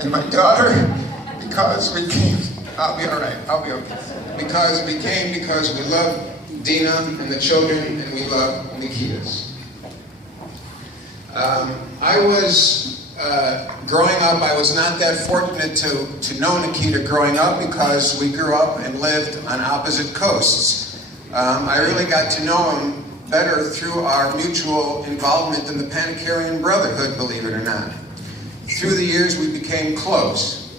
And my daughter, because we came, I'll be all right, I'll be okay. Because we came because we love Dina and the children, and we love Nikitas. I was, growing up, I was not that fortunate to know Nikita growing up because we grew up and lived on opposite coasts. I really got to know him better through our mutual involvement in the Panacarian Brotherhood, believe it or not. Through the years, we became close.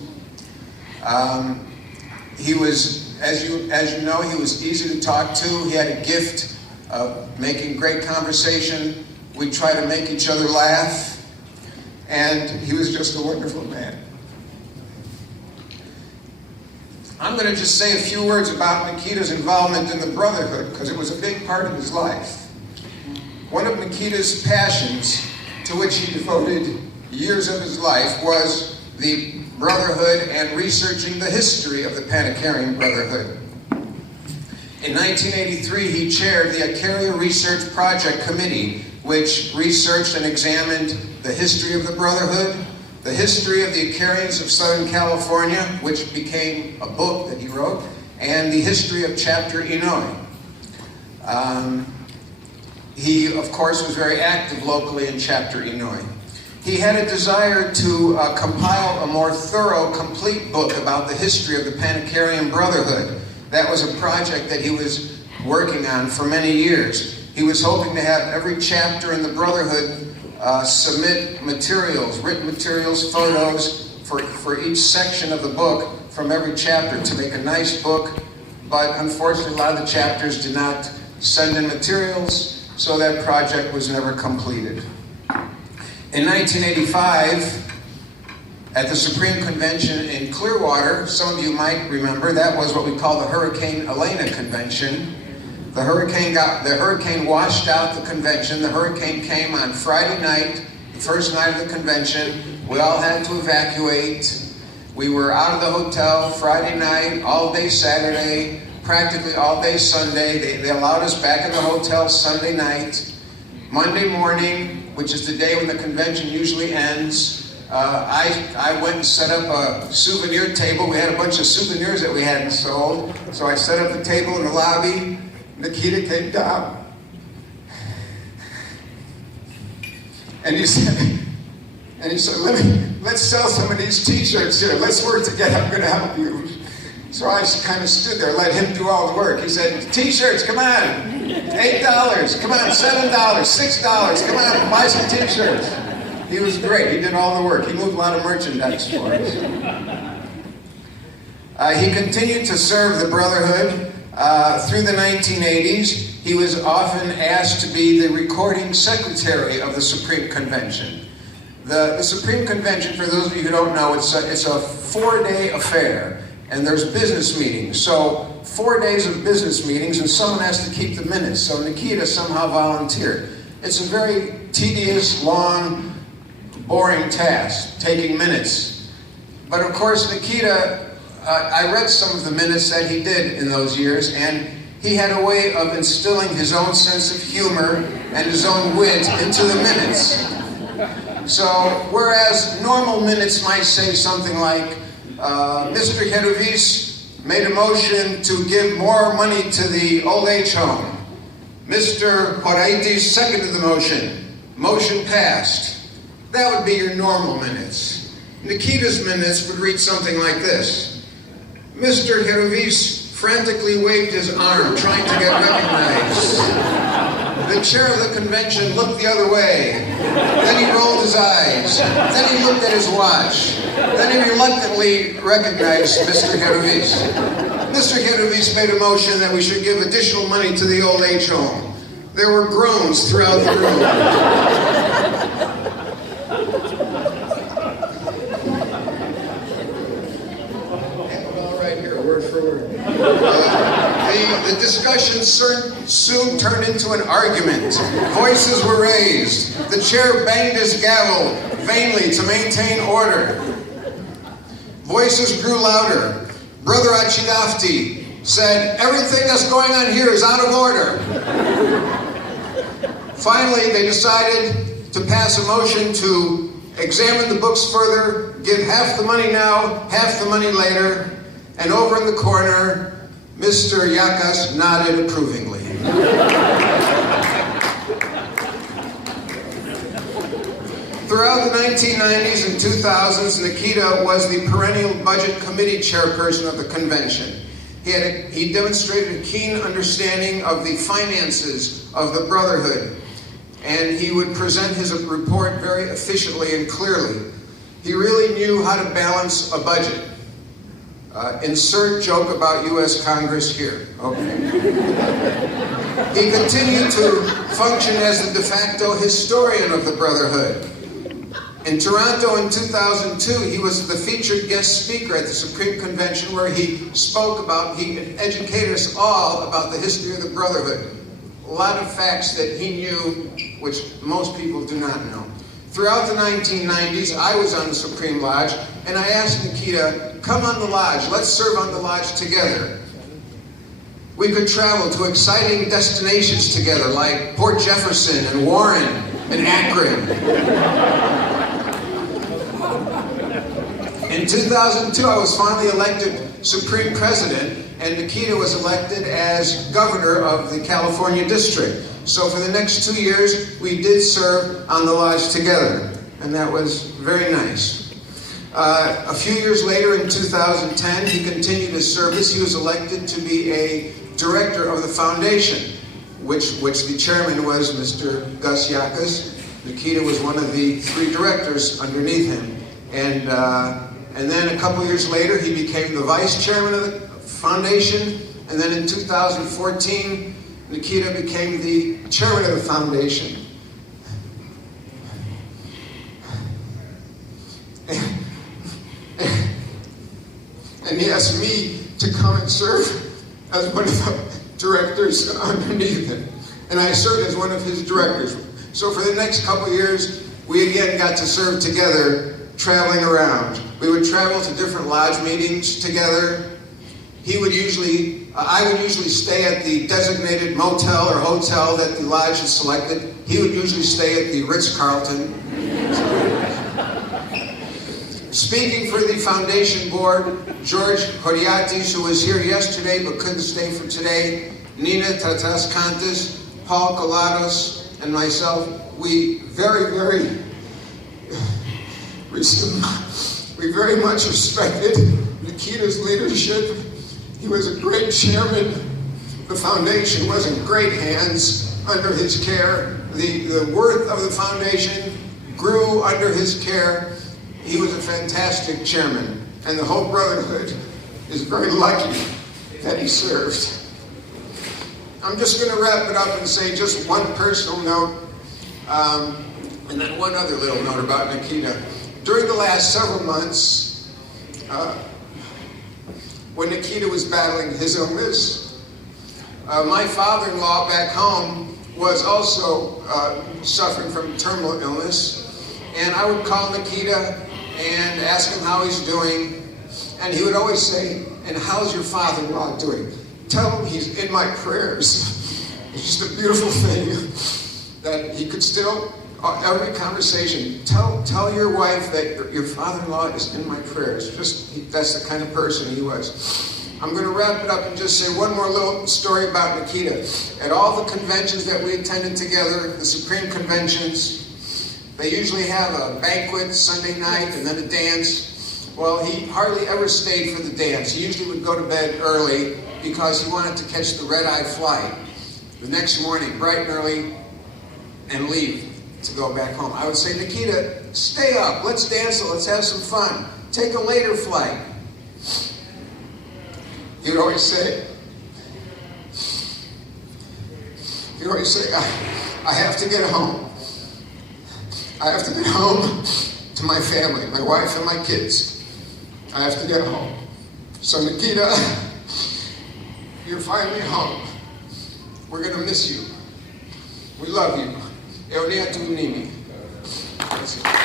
He was, as you know, he was easy to talk to. He had a gift of making great conversation. We tried to make each other laugh. And he was just a wonderful man. I'm going to just say a few words about Nikita's involvement in the Brotherhood, because it was a big part of his life. One of Nikita's passions, to which he devoted years of his life, was the Brotherhood and researching the history of the Panacarian Brotherhood. In 1983, he chaired the Icaria Research Project Committee, which researched and examined the history of the Brotherhood, the history of the Icarians of Southern California, which became a book that he wrote, and the history of Chapter Inouye. He, of course, was very active locally in Chapter Inouye. He had a desire to compile a more thorough, complete book about the history of the Panacarian Brotherhood. That was a project that he was working on for many years. He was hoping to have every chapter in the Brotherhood submit materials, written materials, photos for each section of the book from every chapter to make a nice book. But unfortunately, a lot of the chapters did not send in materials, so that project was never completed. In 1985, at the Supreme Convention in Clearwater, some of you might remember, that was what we call the Hurricane Elena Convention. The hurricane washed out the convention. The hurricane came on Friday night, the first night of the convention. We all had to evacuate. We were out of the hotel Friday night, all day Saturday, practically all day Sunday. They allowed us back in the hotel Sunday night. Monday morning, which is the day when the convention usually ends, I went and set up a souvenir table. We had a bunch of souvenirs that we hadn't sold. So I set up the table in the lobby. Nikita came down. And he said, let's sell some of these t-shirts here. Let's work together. I'm going to help you. So I kind of stood there, let him do all the work. He said, t-shirts, come on. $8, come on, $7, $6, come on, buy some t-shirts. He was great. He did all the work. He moved a lot of merchandise for us. He continued to serve the Brotherhood through the 1980s. He was often asked to be the recording secretary of the Supreme Convention. The Supreme Convention, for those of you who don't know, it's a 4-day affair, and there's business meetings. So 4 days of business meetings, and someone has to keep the minutes. So Nikita somehow volunteered. It's a very tedious, long, boring task, taking minutes. But of course, Nikita, I read some of the minutes that he did in those years, and he had a way of instilling his own sense of humor and his own wit into the minutes. So, whereas normal minutes might say something like, Mr. Herovis made a motion to give more money to the old age home. Mr. Horaitis seconded the motion. Motion passed. That would be your normal minutes. Nikita's minutes would read something like this. Mr. Herovis frantically waved his arm, trying to get recognized. The chair of the convention looked the other way. Then he rolled his eyes. Then he looked at his watch. Then he reluctantly recognized Mr. Herovis. Mr. Herovis made a motion that we should give additional money to the old age home. There were groans throughout the room. Word for word. The discussion soon turned into an argument. Voices were raised. The chair banged his gavel vainly to maintain order. Voices grew louder. Brother Achidafti said, everything that's going on here is out of order. Finally, they decided to pass a motion to examine the books further, give half the money now, half the money later, and over in the corner, Mr. Yakas nodded approvingly. Throughout the 1990s and 2000s, Nikita was the perennial budget committee chairperson of the convention. He demonstrated a keen understanding of the finances of the Brotherhood, and he would present his report very efficiently and clearly. He really knew how to balance a budget. Insert joke about U.S. Congress here. Okay. He continued to function as the de facto historian of the Brotherhood. In Toronto in 2002, he was the featured guest speaker at the Supreme Convention, where he educated us all about the history of the Brotherhood. A lot of facts that he knew, which most people do not know. Throughout the 1990s, I was on the Supreme Lodge, and I asked Nikita, come on the Lodge, let's serve on the Lodge together. We could travel to exciting destinations together, like Port Jefferson and Warren and Akron. In 2002, I was finally elected Supreme President, and Nikita was elected as governor of the California District. So for the next 2 years, we did serve on the Lodge together, and that was very nice. A few years later, in 2010, he continued his service. He was elected to be a director of the foundation, which the chairman was Mr. Gus Yakas. Nikita was one of the 3 directors underneath him. And then a couple years later, he became the vice chairman of the foundation. And then in 2014, Nikita became the chairman of the foundation. And he asked me to come and serve as one of the directors underneath him. And I served as one of his directors. So for the next couple years, we again got to serve together, traveling around. We would travel to different lodge meetings together. I would usually stay at the designated motel or hotel that the lodge had selected. He would usually stay at the Ritz-Carlton. Speaking for the foundation board, George Horiatis, who was here yesterday but couldn't stay for today, Nina Tataskantis, Paul Colados, and myself, we very much respected Nikita's leadership. He was a great chairman. The foundation was in great hands under his care. The worth of the foundation grew under his care. He was a fantastic chairman, and the whole Brotherhood is very lucky that he served. I'm just going to wrap it up and say just one personal note, and then one other little note about Nikita. During the last several months, when Nikita was battling his illness, my father-in-law back home was also suffering from terminal illness, and I would call Nikita and ask him how he's doing, and he would always say, and how's your father-in-law doing? Tell him he's in my prayers. It's just a beautiful thing that he could still, every conversation, tell your wife that your father-in-law is in my prayers. That's the kind of person he was. I'm going to wrap it up and just say one more little story about Nikita. At all the conventions that we attended together, the Supreme Conventions, they usually have a banquet Sunday night and then a dance. Well, he hardly ever stayed for the dance. He usually would go to bed early because he wanted to catch the red-eye flight the next morning, bright and early, and leave to go back home. I would say, Nikita, stay up, let's dance, let's have some fun. Take a later flight. He'd always say, I have to get home. I have to get home to my family, my wife and my kids. I have to get home. So Nikita, you're finally home. We're going to miss you. We love you. That's it.